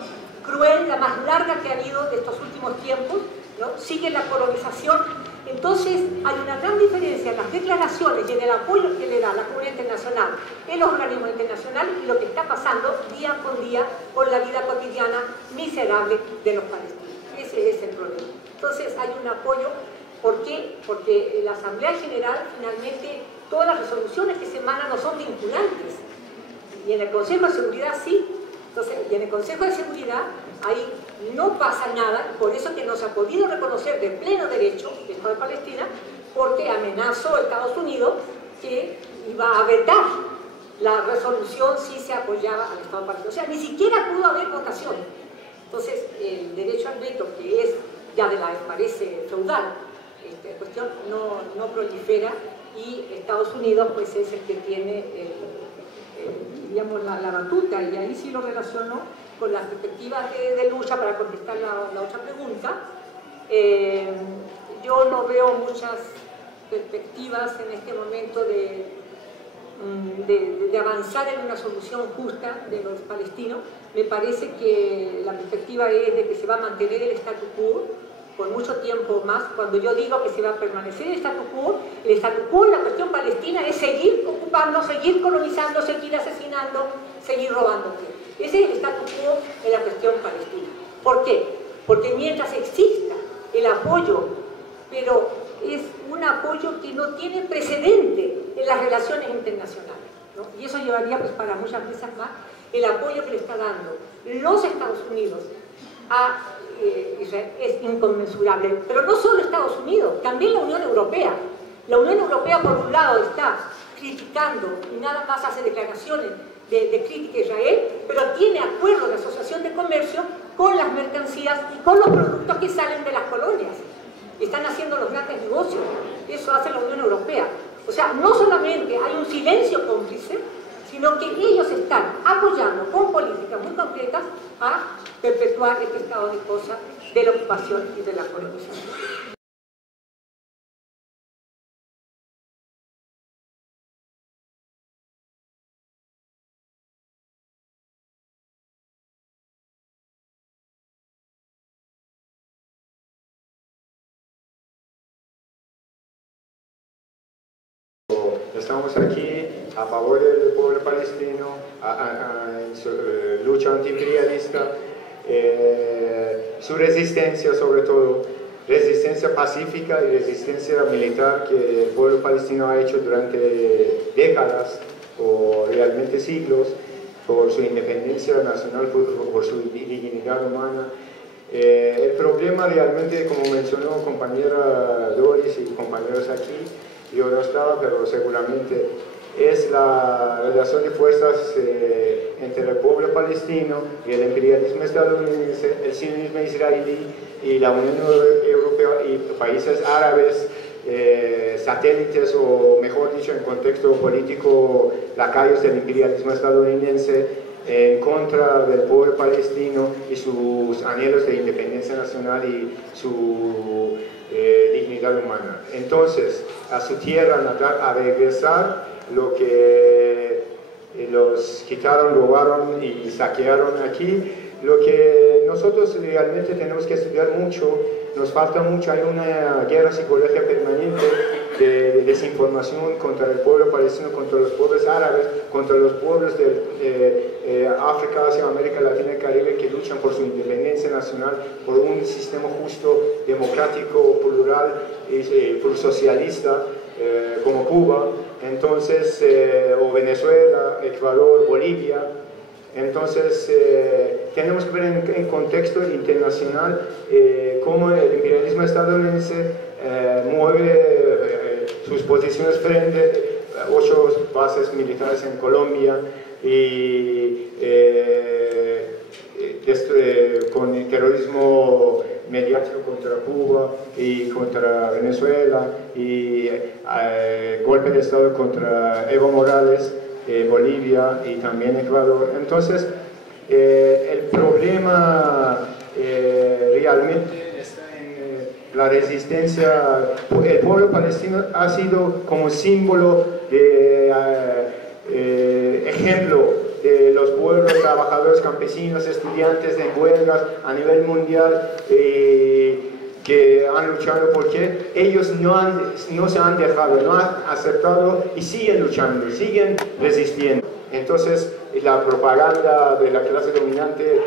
cruel, la más larga que ha habido de estos últimos tiempos, ¿no? Sigue la colonización. Entonces hay una gran diferencia en las declaraciones y en el apoyo que le da la comunidad internacional, en los organismos internacionales, y lo que está pasando día con día con la vida cotidiana miserable de los palestinos. Ese es el problema. Entonces hay un apoyo. ¿Por qué? Porque la Asamblea General, finalmente, todas las resoluciones que se emanan no son vinculantes. Y en el Consejo de Seguridad sí. Entonces, y en el Consejo de Seguridad ahí no pasa nada, por eso que no se ha podido reconocer de pleno derecho el Estado de Palestina, porque amenazó a Estados Unidos que iba a vetar la resolución si se apoyaba al Estado palestino. O sea, ni siquiera pudo haber votación. Entonces, el derecho al veto, que es ya de la, parece feudal, esta cuestión no prolifera, y Estados Unidos pues es el que tiene digamos, la batuta, y ahí sí lo relaciono con las perspectivas de lucha para contestar la otra pregunta. Yo no veo muchas perspectivas en este momento de avanzar en una solución justa de los palestinos. Me parece que la perspectiva es de que se va a mantener el statu quo por mucho tiempo más. Cuando yo digo que se va a permanecer el statu quo en la cuestión palestina es seguir ocupando, seguir colonizando, seguir asesinando, seguir robando. Ese es el statu quo en la cuestión palestina. ¿Por qué? Porque mientras exista el apoyo, pero es un apoyo que no tiene precedente en las relaciones internacionales, ¿no? Y eso llevaría pues, para muchas veces más el apoyo que le está dando los Estados Unidos a Israel es inconmensurable. Pero no solo Estados Unidos, también la Unión Europea. La Unión Europea, por un lado, está criticando y nada más hace declaraciones de crítica a Israel, pero tiene acuerdos de asociación de comercio con las mercancías y con los productos que salen de las colonias. Están haciendo los grandes negocios. Eso hace la Unión Europea. O sea, no solamente hay un silencio cómplice, sino que ellos están apoyando con políticas muy concretas a perpetuar este estado de cosas de la ocupación y de la colonización. Estamos aquí a favor del pueblo palestino, en su lucha antiimperialista, su resistencia sobre todo, resistencia pacífica y resistencia militar que el pueblo palestino ha hecho durante décadas o realmente siglos por su independencia nacional, por su dignidad humana. El problema realmente, como mencionó compañera Doris y compañeros aquí, yo no estaba, pero seguramente es la relación de fuerzas entre el pueblo palestino y el imperialismo estadounidense, el sionismo israelí y la Unión Europea y países árabes, satélites o mejor dicho en contexto político lacayos del imperialismo estadounidense en contra del pueblo palestino y sus anhelos de independencia nacional y su dignidad humana. Entonces, a su tierra natal, a regresar lo que los quitaron, robaron y saquearon aquí, lo que nosotros realmente tenemos que estudiar mucho, nos falta mucho, hay una guerra psicológica permanente de desinformación contra el pueblo palestino, contra los pueblos árabes, contra los pueblos de África, Asia, América Latina y Caribe que luchan por su independencia nacional, por un sistema justo, democrático, plural y socialista como Cuba, entonces, o Venezuela, Ecuador, Bolivia. Entonces, tenemos que ver en contexto internacional cómo el imperialismo estadounidense mueve sus posiciones frente a 8 bases militares en Colombia y con el terrorismo mediático contra Cuba y contra Venezuela y golpe de Estado contra Evo Morales, Bolivia y también Ecuador. Entonces, el problema realmente está en la resistencia. El pueblo palestino ha sido como símbolo de ejemplo de los pueblos trabajadores, campesinos, estudiantes de huelgas a nivel mundial que han luchado porque ellos no se han dejado, no han aceptado y siguen luchando, siguen resistiendo. Entonces, la propaganda de la clase dominante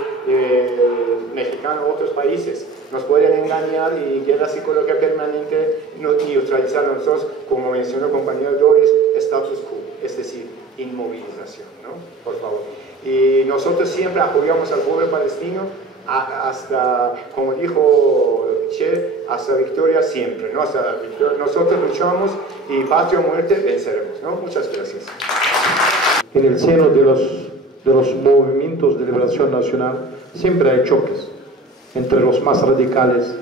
mexicana u otros países nos pueden engañar y guerra psicológica permanente neutralizar a nosotros, como mencionó el compañero Doris, status quo, es decir, inmovilización, ¿no? Por favor. Y nosotros siempre apoyamos al pueblo palestino hasta, como dijo Che, hasta victoria siempre, ¿no? Hasta la victoria. Nosotros luchamos y patria o muerte venceremos, ¿no? Muchas gracias. En el seno de los movimientos de liberación nacional siempre hay choques entre los más radicales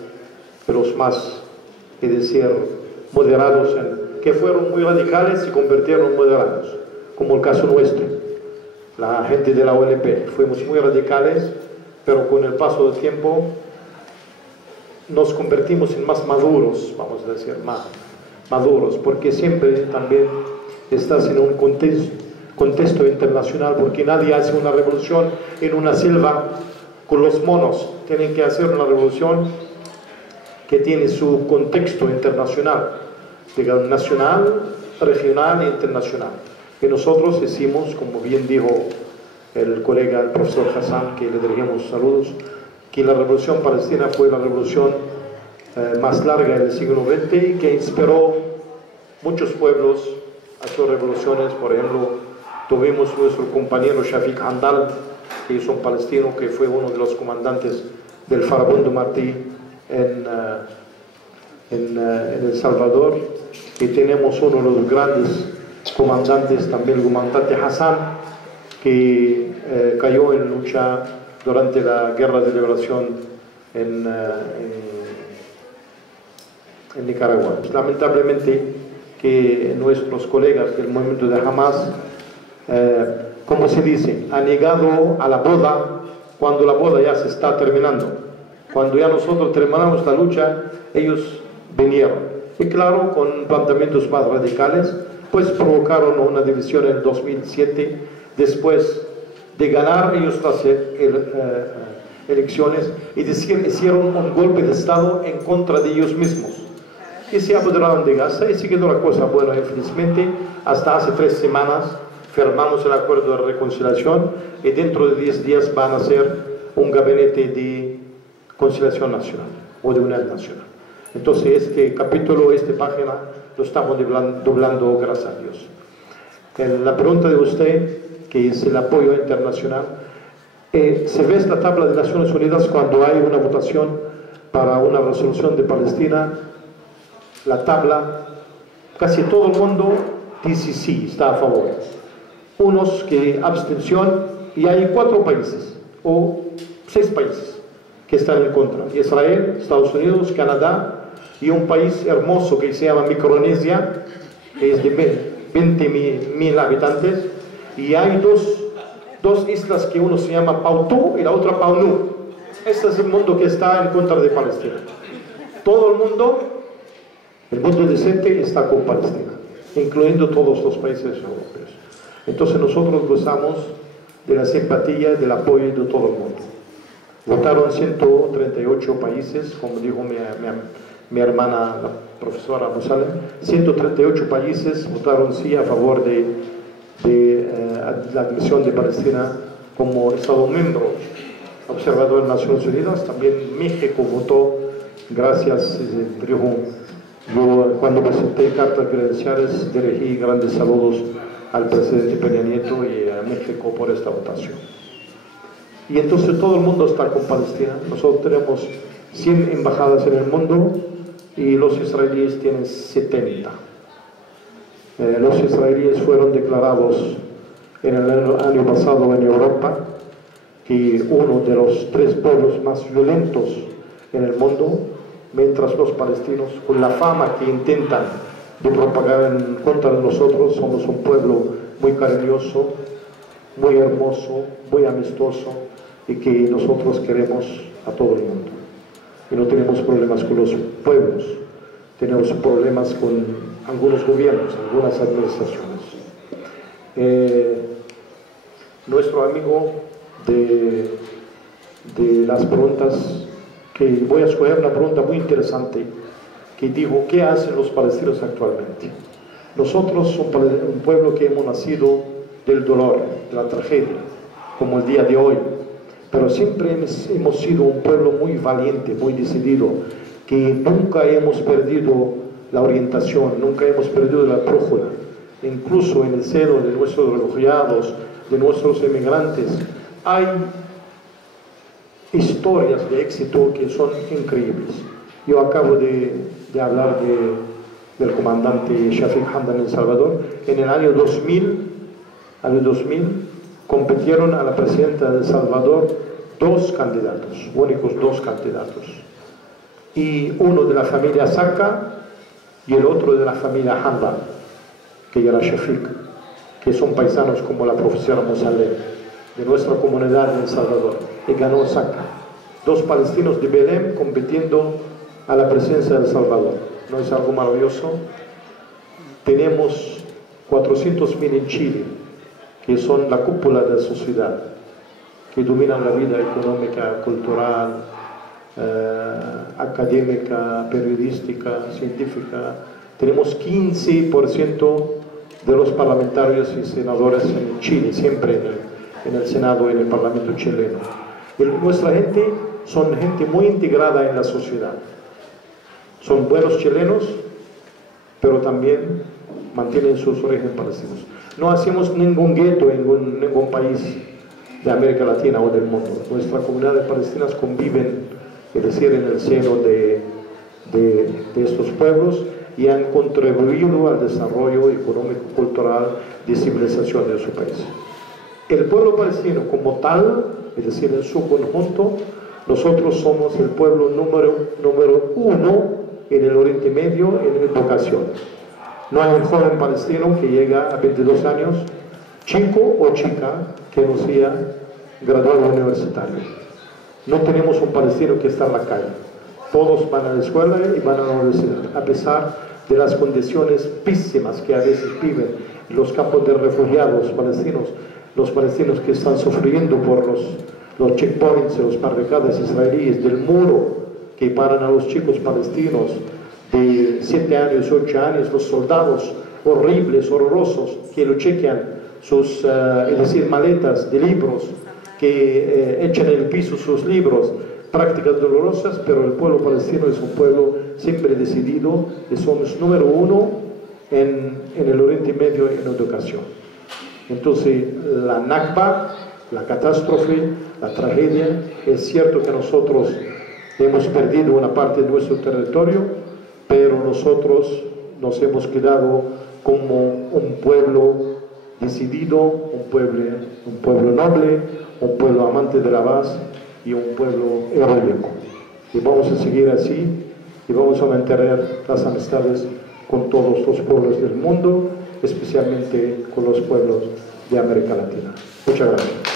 y los más, es decir, moderados, que fueron muy radicales y se convirtieron en moderados, como el caso nuestro. La gente de la OLP fuimos muy radicales, pero con el paso del tiempo nos convertimos en más maduros, vamos a decir, más maduros, porque siempre también estás en un contexto internacional, porque nadie hace una revolución en una selva con los monos. Tienen que hacer una revolución que tiene su contexto internacional, digamos, nacional, regional e internacional. Y nosotros decimos, como bien dijo el colega, el profesor Hassan, que le dirigimos saludos, que la revolución palestina fue la revolución más larga del siglo XX y que inspiró muchos pueblos a sus revoluciones. Por ejemplo, tuvimos nuestro compañero Shafiq Handal, que es un palestino que fue uno de los comandantes del Farabundo Martí en El Salvador, y tenemos uno de los grandes comandantes, también el comandante Hassan, que cayó en lucha durante la guerra de liberación en Nicaragua. Lamentablemente que nuestros colegas del movimiento de Hamas, como se dice, han llegado a la boda cuando la boda ya se está terminando. Cuando ya nosotros terminamos la lucha, ellos vinieron. Y claro, con planteamientos más radicales, pues provocaron una división en el 2007. Después de ganar ellos las elecciones y hicieron un golpe de Estado en contra de ellos mismos. Y se apoderaron de Gaza y siguiendo la cosa buena, infelizmente, hasta hace 3 semanas firmamos el acuerdo de reconciliación y dentro de 10 días van a hacer un gabinete de conciliación nacional o de unidad nacional. Entonces este capítulo, esta página, lo estamos doblando, gracias a Dios. La pregunta de usted, que es el apoyo internacional, se ve esta tabla de Naciones Unidas cuando hay una votación para una resolución de Palestina. La tabla, casi todo el mundo dice sí, está a favor. Unos que abstención, y hay 4 países o 6 países que están en contra: Israel, Estados Unidos, Canadá y un país hermoso que se llama Micronesia, que es de 20.000 habitantes, y hay dos islas que uno se llama Pautú y la otra Paunu. Este es el mundo que está en contra de Palestina. Todo el mundo decente está con Palestina, incluyendo todos los países europeos. Entonces nosotros gozamos de la simpatía, del apoyo de todo el mundo. Votaron 138 países, como dijo mi hermana, la profesora Musalem, 138 países votaron sí a favor de la admisión de Palestina como Estado miembro observador de Naciones Unidas. También México votó, gracias, yo cuando presenté cartas credenciales dirigí grandes saludos al presidente Peña Nieto y a México por esta votación. Y entonces todo el mundo está con Palestina. Nosotros tenemos 100 embajadas en el mundo y los israelíes tienen 70. Los israelíes fueron declarados en el año pasado en Europa que uno de los 3 pueblos más violentos en el mundo, mientras los palestinos, con la fama que intentan de propagar en contra de nosotros, somos un pueblo muy cariñoso, muy hermoso, muy amistoso, y que nosotros queremos a todo el mundo. Y no tenemos problemas con los pueblos, tenemos problemas con algunos gobiernos, algunas administraciones. Nuestro amigo de las preguntas, que voy a escoger una pregunta muy interesante, que dijo: ¿qué hacen los palestinos actualmente? Nosotros somos un pueblo que hemos nacido del dolor, de la tragedia, como el día de hoy, pero siempre hemos sido un pueblo muy valiente, muy decidido, que nunca hemos perdido la orientación, nunca hemos perdido la brújula. incluso en el seno de nuestros refugiados, de nuestros emigrantes, hay historias de éxito que son increíbles. Yo acabo de hablar del comandante Shafiq Hamdan en El Salvador. En el año 2000 compitieron a la presidenta de El Salvador únicos dos candidatos. Y uno de la familia Saca y el otro de la familia Hamdan, que era Shafiq, que son paisanos como la profesora Mosalem, de nuestra comunidad en El Salvador, y ganó Saca. Dos palestinos de Belém compitiendo a la presidencia de El Salvador. ¿No es algo maravilloso? Tenemos 400.000 en Chile, que son la cúpula de la sociedad, que dominan la vida económica, cultural, académica, periodística, científica. Tenemos 15% de los parlamentarios y senadores en Chile, siempre en el Senado y en el Parlamento chileno. Y nuestra gente son gente muy integrada en la sociedad. Son buenos chilenos, pero también mantienen sus orígenes palestinos. No hacemos ningún gueto en ningún país de América Latina o del mundo. Nuestras comunidades palestinas conviven, es decir, en el seno de estos pueblos, y han contribuido al desarrollo económico, cultural, de civilización de su país. El pueblo palestino como tal, es decir, en su conjunto, nosotros somos el pueblo número uno en el Oriente Medio en educación. No hay un joven palestino que llega a 22 años, chico o chica, que no sea graduado universitario. No tenemos un palestino que está en la calle. Todos van a la escuela y van a la universidad, a pesar de las condiciones pésimas que a veces viven en los campos de refugiados palestinos, los palestinos que están sufriendo por los checkpoints, los barricadas israelíes, del muro que paran a los chicos palestinos de 7 años, 8 años, los soldados horribles, horrorosos, que lo chequean sus es decir, maletas de libros, que echan en el piso sus libros, prácticas dolorosas, pero el pueblo palestino es un pueblo siempre decidido y somos número uno en el Oriente Medio en educación. Entonces, la Nakba, la catástrofe, la tragedia, es cierto que nosotros hemos perdido una parte de nuestro territorio, pero nosotros nos hemos quedado como un pueblo decidido, un pueblo noble, un pueblo amante de la paz y un pueblo heroico. Y vamos a seguir así y vamos a mantener las amistades con todos los pueblos del mundo, especialmente con los pueblos de América Latina. Muchas gracias.